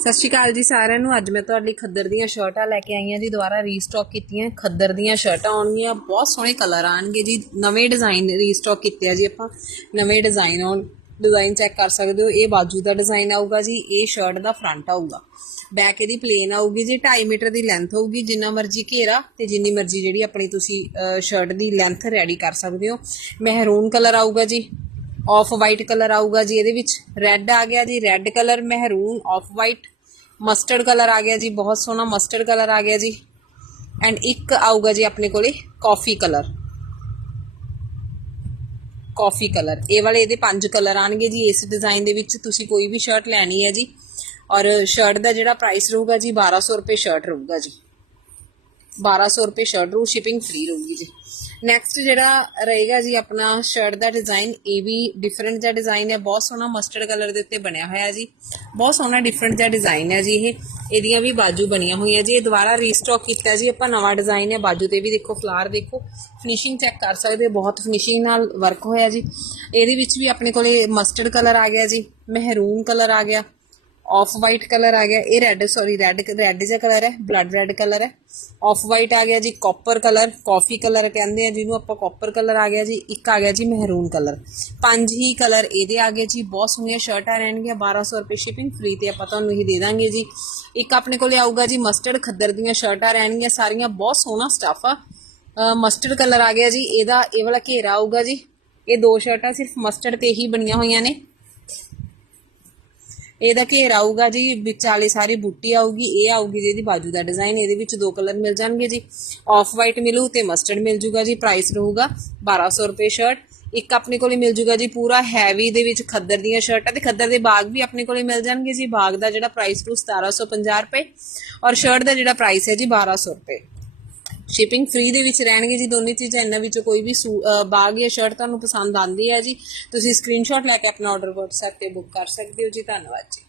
ਸਤਿ ਸ਼੍ਰੀ ਅਕਾਲ ਜੀ ਸਾਰਿਆਂ ਨੂੰ। ਅੱਜ ਮੈਂ ਤੁਹਾਡੇ ਲਈ ਖੱਦਰ ਦੀਆਂ ਸ਼ਰਟਾਂ ਲੈ ਕੇ ਆਈ ਹਾਂ ਜੀ, ਦੁਬਾਰਾ ਰੀਸਟਾਕ ਕੀਤੀਆਂ। ਖੱਦਰ ਦੀਆਂ ਸ਼ਰਟਾਂ ਆਉਣਗੀਆਂ, ਬਹੁਤ ਸੋਹਣੇ ਕਲਰ ਆਣਗੇ ਜੀ। ਨਵੇਂ ਡਿਜ਼ਾਈਨ ਰੀਸਟਾਕ ਕੀਤੇ ਆ ਜੀ ਆਪਾਂ। ਨਵੇਂ ਡਿਜ਼ਾਈਨ ਆਉਣ ਡਿਜ਼ਾਈਨ ਚੈੱਕ ਕਰ ਸਕਦੇ ਹੋ। ਇਹ ਬਾਜੂ ਦਾ ਡਿਜ਼ਾਈਨ ਆਊਗਾ ਜੀ, ਇਹ ਸ਼ਰਟ ਦਾ ਫਰੰਟ ਆਊਗਾ। ਬੈਕ ਇਹਦੀ ਪਲੇਨ ਆਊਗੀ ਜੀ 2.5 ਮੀਟਰ ਦੀ ਲੈਂਥ ਹੋਊਗੀ, ਜਿੰਨਾ ਮਰਜ਼ੀ ਘੇਰਾ ਤੇ ਜਿੰਨੀ ਮਰਜ਼ੀ ਜਿਹੜੀ ਆਪਣੀ ਤੁਸੀਂ ਸ਼ਰਟ ਦੀ ਲੈਂਥ ਰੈਡੀ ਕਰ ਸਕਦੇ ਹੋ। ਮਹਿਰੂਨ ਕਲਰ ਆਊਗਾ ਜੀ। ਆਫ ਵਾਈਟ ਕਲਰ ਆਊਗਾ ਜੀ, ਇਹਦੇ ਵਿੱਚ ਰੈੱਡ ਆ ਗਿਆ ਜੀ ਰੈੱਡ ਕਲਰ ਮਹਿਰੂਨ ਆਫ ਵਾਈਟ ਮਸਟਰਡ ਕਲਰ ਆ ਗਿਆ ਜੀ, ਬਹੁਤ ਸੋਹਣਾ ਮਸਟਰਡ ਕਲਰ ਆ ਗਿਆ ਜੀ। ਐਂਡ ਇੱਕ ਆਊਗਾ ਜੀ ਆਪਣੇ ਕੋਲੇ ਕਾਫੀ ਕਲਰ ਕਾਫੀ ਕਲਰ ਇਹ ਵਾਲੇ ਇਹਦੇ ਪੰਜ ਕਲਰ ਆਣਗੇ ਜੀ, ਇਸ ਡਿਜ਼ਾਈਨ ਦੇ ਵਿੱਚ ਤੁਸੀਂ ਕੋਈ ਵੀ ਸ਼ਰਟ ਲੈਣੀ ਹੈ ਜੀ। ਔਰ ਸ਼ਰਟ ਦਾ ਜਿਹੜਾ ਪ੍ਰਾਈਸ ਰਹੂਗਾ ਜੀ 1200 ਰੁਪਏ ਸ਼ਰਟ ਰਹੂਗਾ ਜੀ। 1200 ਰੁਪਏ ਸ਼ਰਟ ਰੂ ਸ਼ਿਪਿੰਗ ਫ੍ਰੀ ਰਹੂਗੀ ਜੀ। ਨੈਕਸਟ ਜਿਹੜਾ ਰਹੇਗਾ ਜੀ ਆਪਣਾ ਸ਼ਰਟ ਦਾ ਡਿਜ਼ਾਈਨ ਇਹ ਵੀ ਡਿਫਰੈਂਟ ਜਿਹਾ ਡਿਜ਼ਾਈਨ ਹੈ। ਬਹੁਤ ਸੋਹਣਾ ਮਸਟਰਡ ਕਲਰ ਦੇ ਉੱਤੇ ਬਣਿਆ ਹੋਇਆ ਜੀ। ਬਹੁਤ ਸੋਹਣਾ ਡਿਫਰੈਂਟ ਜਿਹਾ ਡਿਜ਼ਾਈਨ ਹੈ ਜੀ ਇਹ। ਇਹਦੀਆਂ ਵੀ ਬਾਜੂ ਬਣੀਆਂ ਹੋਈਆਂ ਜੀ। ਇਹ ਦੁਬਾਰਾ ਰੀਸਟਾਕ ਕੀਤਾ ਜੀ। ਆਪਾਂ ਨਵਾਂ ਡਿਜ਼ਾਈਨ ਹੈ। ਬਾਜੂ ਤੇ ਵੀ ਦੇਖੋ ਫਲਾਰ ਦੇਖੋ। ਫਿਨਿਸ਼ਿੰਗ ਚੈੱਕ ਕਰ ਸਕਦੇ ਹੋ। ਬਹੁਤ ਫਿਨਿਸ਼ਿੰਗ ਨਾਲ ਵਰਕ ਹੋਇਆ ਜੀ। ਇਹਦੇ ਵਿੱਚ ਵੀ ਆਪਣੇ ਕੋਲੇ ਮਸਟਰਡ ਕਲਰ ਆ ਗਿਆ ਜੀ। ਮਹਿਰੂਨ ਕਲਰ ਆ ਗਿਆ। ਆਫ ਵਾਈਟ ਕਲਰ ਆ ਗਿਆ, ਇਹ ਰੈੱਡ ਸੌਰੀ ਰੈੱਡ ਰੈੱਡ ਜਿਹਾ ਕਲਰ ਹੈ ਬਲੱਡ ਰੈੱਡ ਕਲਰ ਹੈ। ਆਫ ਵਾਈਟ ਆ ਗਿਆ ਜੀ ਕਾਪਰ ਕਲਰ ਕਾਫੀ ਕਲਰ ਕਹਿੰਦੇ ਆ ਜਿਹਨੂੰ ਆਪਾਂ ਕਾਪਰ ਕਲਰ ਆ ਗਿਆ ਜੀ, ਇੱਕ ਆ ਗਿਆ ਜੀ ਮਹਿਰੂਨ ਕਲਰ ਪੰਜ ਹੀ ਕਲਰ ਇਹਦੇ ਆ ਗਏ ਜੀ, ਬਹੁਤ ਸੋਹਣੀਆਂ ਸ਼ਰਟਾਂ ਰਹਿਣਗੀਆਂ 1200 ਰੁਪਏ ਸ਼ਿਪਿੰਗ ਫ੍ਰੀ ਤੇ ਆਪਾਂ ਤੁਹਾਨੂੰ ਇਹ ਦੇ ਦਾਂਗੇ ਜੀ। ਇੱਕ ਆਪਣੇ ਕੋਲੇ ਆਊਗਾ ਜੀ ਮਸਟਰਡ ਖੱਦਰ ਦੀਆਂ ਸ਼ਰਟਾਂ ਰਹਿਣਗੀਆਂ, ਸਾਰੀਆਂ ਬਹੁਤ ਸੋਹਣਾ ਸਟਾਫ ਆ। ਮਸਟਰਡ ਕਲਰ ਆ ਗਿਆ ਜੀ, ਇਹਦਾ, ਇਹ ਵਾਲਾ ਘੇਰਾ ਆਊਗਾ ਜੀ। ਇਹ ਦੋ ਸ਼ਰਟਾਂ ਸਿਰਫ ਮਸਟਰਡ ਤੇ ਹੀ ਬਣੀਆਂ ਹੋਈਆਂ ਨੇ। ਇਹਦਾ ਘੇਰ ਆਊਗਾ ਜੀ ਵਿਚਾਲੇ ਸਾਰੀ ਬੂਟੀ ਆਊਗੀ, ਇਹ ਆਊਗੀ ਜਿਹਦੀ ਬਾਜੂ ਦਾ ਡਿਜ਼ਾਈਨ ਇਹਦੇ ਵਿੱਚ ਦੋ ਕਲਰ ਮਿਲ ਜਾਣਗੇ ਜੀ। ਆਫ ਵਾਈਟ ਮਿਲੂ ਤੇ ਮਸਟਰਡ ਮਿਲ ਜੂਗਾ ਜੀ ਪ੍ਰਾਈਸ ਰਹੂਗਾ 1200 ਰੁਪਏ ਸ਼ਰਟ ਇੱਕ ਆਪਣੇ ਕੋਲੇ ਮਿਲ ਜੂਗਾ ਜੀ ਪੂਰਾ ਹੈਵੀ ਦੇ ਵਿੱਚ ਖੱਦਰ ਦੀਆਂ ਸ਼ਰਟਾਂ ਤੇ ਖੱਦਰ ਦੇ ਬਾਗ ਵੀ ਆਪਣੇ ਕੋਲੇ ਮਿਲ ਜਾਣਗੇ ਜੀ। ਬਾਗ ਦਾ ਜਿਹੜਾ ਪ੍ਰਾਈਸ ਰੂ 1750 ਰੁਪਏ ਔਰ ਸ਼ਰਟ ਦਾ ਜਿਹੜਾ ਪ੍ਰਾਈਸ ਹੈ ਜੀ 1200 ਰੁਪਏ। ਸ਼ਿਪਿੰਗ ਫ੍ਰੀ ਦੇ ਵਿੱਚ ਰਹਿਣਗੇ ਜੀ, ਦੋਨੇ ਚੀਜ਼ਾਂ ਇਹਨਾਂ ਵਿੱਚੋਂ ਕੋਈ ਵੀ ਸੂ- ਬਾਗ ਜਾਂ ਸ਼ਰਟ ਤੁਹਾਨੂੰ ਪਸੰਦ ਆਉਂਦੀ ਹੈ ਜੀ। ਤੁਸੀਂ ਸਕਰੀਨਸ਼ਾਟ ਲੈ ਕੇ ਆਪਣਾ ਆਰਡਰ WhatsApp ਤੇ ਬੁੱਕ ਕਰ ਸਕਦੇ ਹੋ ਜੀ। ਧੰਨਵਾਦ ਜੀ।